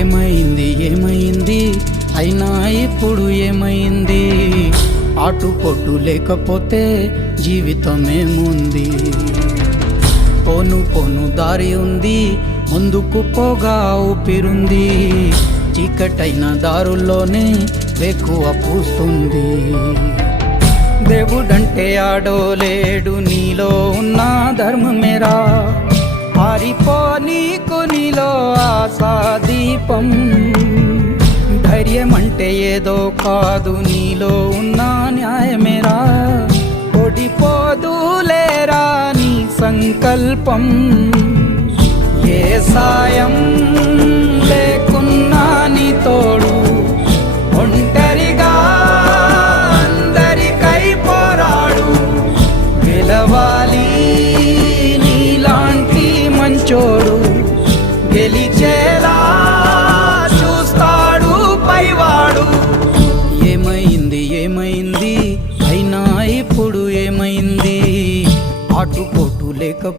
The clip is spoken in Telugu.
ఏమైంది అయినా ఇప్పుడు ఏమైంది? ఆటుపోటు లేకపోతే జీవితమేముంది? పోను దారి ఉంది, ముందుకు పోగా ఊపిరుంది. చీకటైన దారుల్లోనే వెక్కువ పూస్తుంది. దేవుడంటే ఆడోలేడు, నీలో ఉన్న ధర్మమేరా. పారిపో నీకు నీలో ఆశా దీపం. ధైర్యం అంటే ఏదో కాదు, నీలో ఉన్న న్యాయమేరా. ఓడిపోదులేరా నీ సంకల్పం. ఏ సాయం లేకున్నా నీ తోడు, ఒంటరిగా అందరికై పోరాడు. గెలవాలి నీలాంటి మంచోడు, గెలిచేలా చూస్తాడు పైవాడు. ఏమైంది అయినా ఇప్పుడు ఏమైంది? ఆటుపోటు లేక